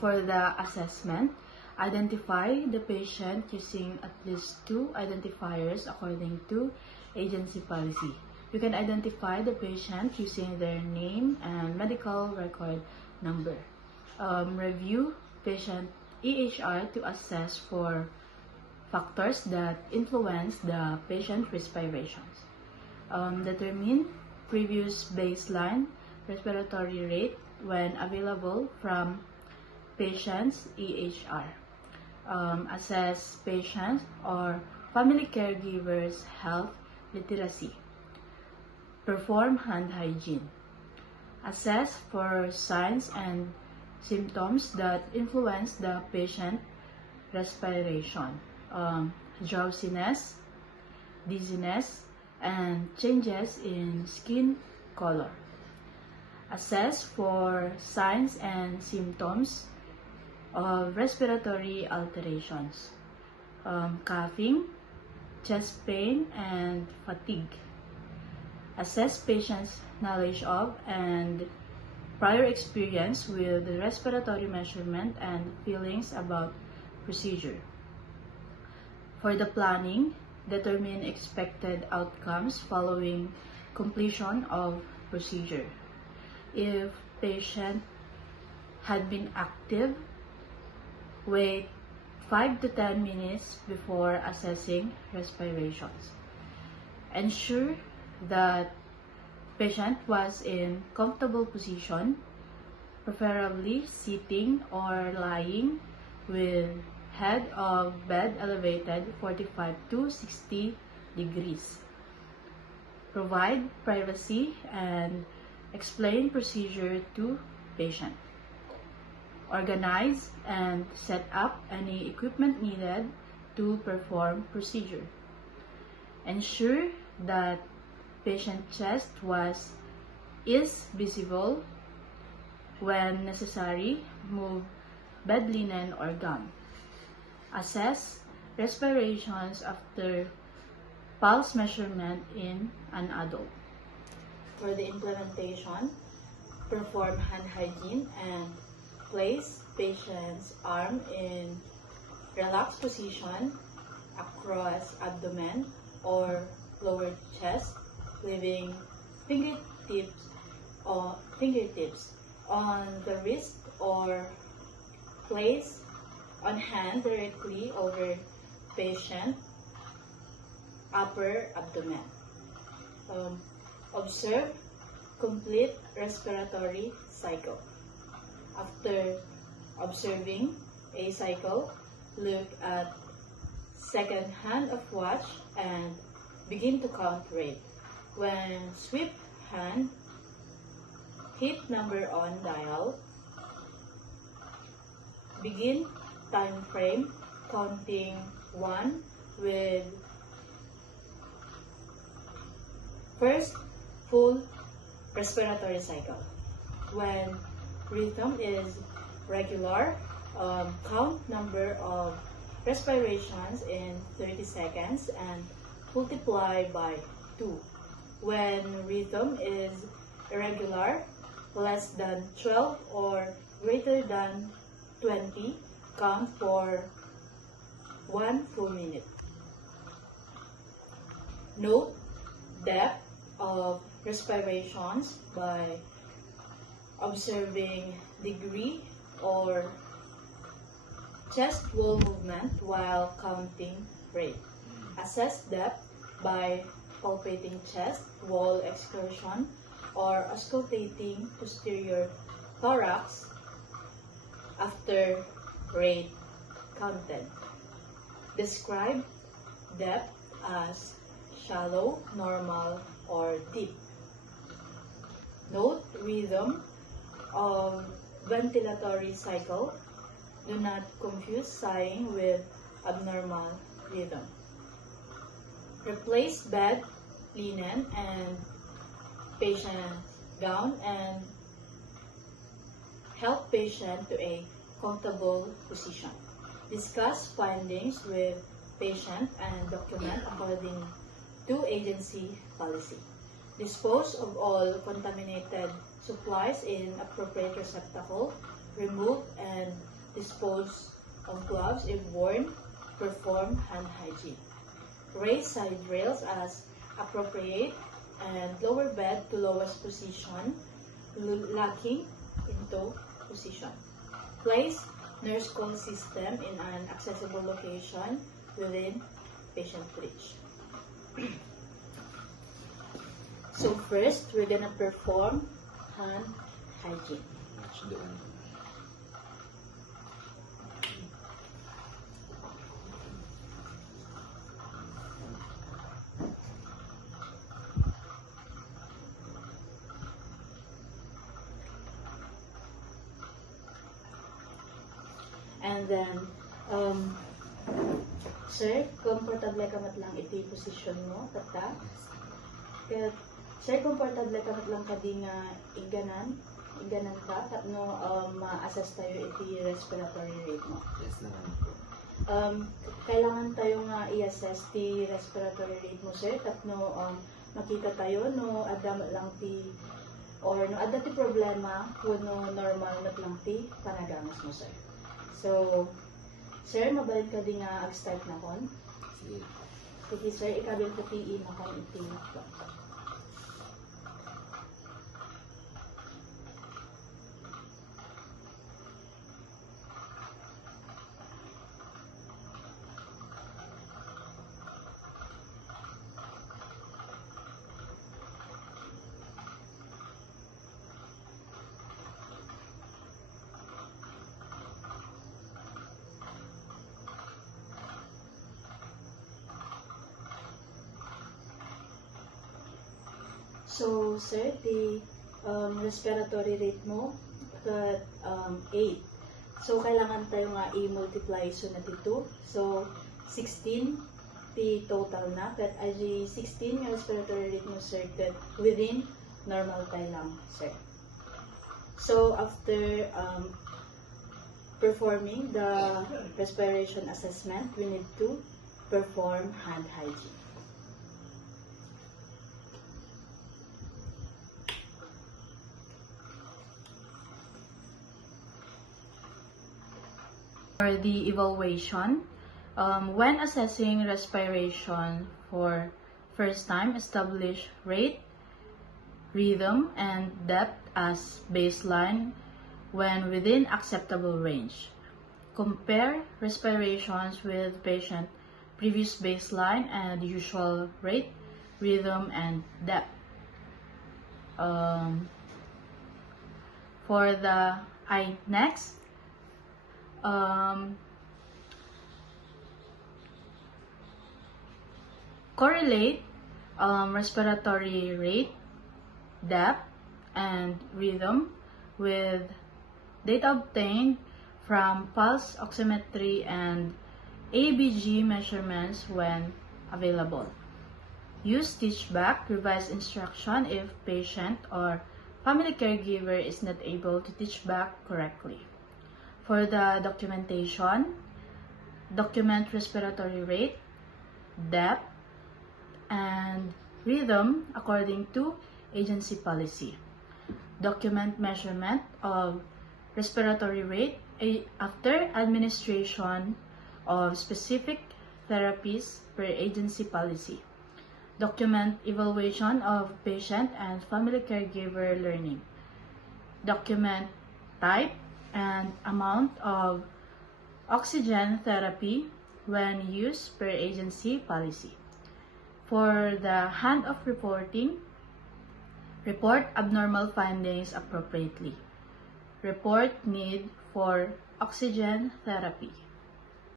for the assessment, identify the patient using at least 2 identifiers according to agency policy. You can identify the patient using their name and medical record number. Review patient EHR to assess for factors that influence the patient respirations. Determine previous baseline respiratory rate when available from patient's EHR. Assess patient or family caregivers' health literacy. Perform hand hygiene. Assess for signs and symptoms that influence the patient respiration. Drowsiness, dizziness, and changes in skin color. Assess for signs and symptoms of respiratory alterations, coughing, chest pain, and fatigue. Assess patient's knowledge of and prior experience with the respiratory measurement and feelings about procedure. For the planning, determine expected outcomes following completion of procedure. If patient had been active, wait 5 to 10 minutes before assessing respirations. Ensure that patient was in comfortable position, preferably sitting or lying with head of bed elevated 45 to 60 degrees. Provide privacy and explain procedure to patient. Organize and set up any equipment needed to perform procedure. Ensure that patient chest is visible. When necessary, move bed linen or gown. Assess respirations after pulse measurement in an adult. For the implementation, perform hand hygiene and place patient's arm in relaxed position across abdomen or lower chest, leaving fingertips on the wrist or place on hand directly over patient upper abdomen. Observe complete respiratory cycle. After observing a cycle, look at second hand of watch and begin to count rate. When sweep hand, hit number on dial. Begin time frame counting 1 with first full respiratory cycle. When rhythm is regular, count number of respirations in 30 seconds and multiply by 2. When rhythm is irregular, less than 12 or greater than 20, count for 1 full minute. Note depth of respirations by observing degree or chest wall movement while counting rate. Assess depth by palpating chest wall excursion or auscultating posterior thorax after rate counted. Describe depth as shallow, normal, or deep. Note rhythm of ventilatory cycle. Do not confuse sighing with abnormal rhythm. Replace bed linen and patient's gown and help patient to a comfortable position. Discuss findings with patient and document according to agency policy. Dispose of all contaminated supplies in appropriate receptacle, remove and dispose of gloves if worn, perform hand hygiene. Raise side rails as appropriate and lower bed to lowest position, locking into position. Place nurse call system in an accessible location within patient reach. So first, we're gonna perform hand hygiene. And then, sir, comfortable ka mat lang iti position mo, tata? Kaya, sir, comfortable ka mat lang ka di nga iganan ka, tapno ma-assess tayo iti respiratory rate mo. Yes naman po. Kailangan tayo nga i-assess ti respiratory rate mo, sir, tapno makita tayo no adam lang ti or no ada ti problema kuno normal na lang ti panagamas mo, sir. So, sir, mabalik ka din nga ag-start na kon. Sige. Sige, sir, ikabil ko ti na kon iti. So, sir, the respiratory rate mo at 8. So, kailangan tayo nga i-multiply so na dito. So, 16 the total na. But as 16 yung respiratory rate mo, sir, that within normal tayo lang, sir. So, after performing the respiration assessment, we need to perform hand hygiene. For the evaluation, when assessing respiration for first time, establish rate, rhythm, and depth as baseline when within acceptable range. Compare respirations with patient previous baseline and usual rate, rhythm, and depth. For the next, correlate respiratory rate, depth, and rhythm with data obtained from pulse oximetry and ABG measurements when available. Use teach back, revise instruction if patient or family caregiver is not able to teach back correctly. For the documentation, document respiratory rate, depth, and rhythm according to agency policy. Document measurement of respiratory rate after administration of specific therapies per agency policy. Document evaluation of patient and family caregiver learning. Document type and amount of oxygen therapy when used per agency policy. For the hand-off reporting, report abnormal findings appropriately. Report need for oxygen therapy.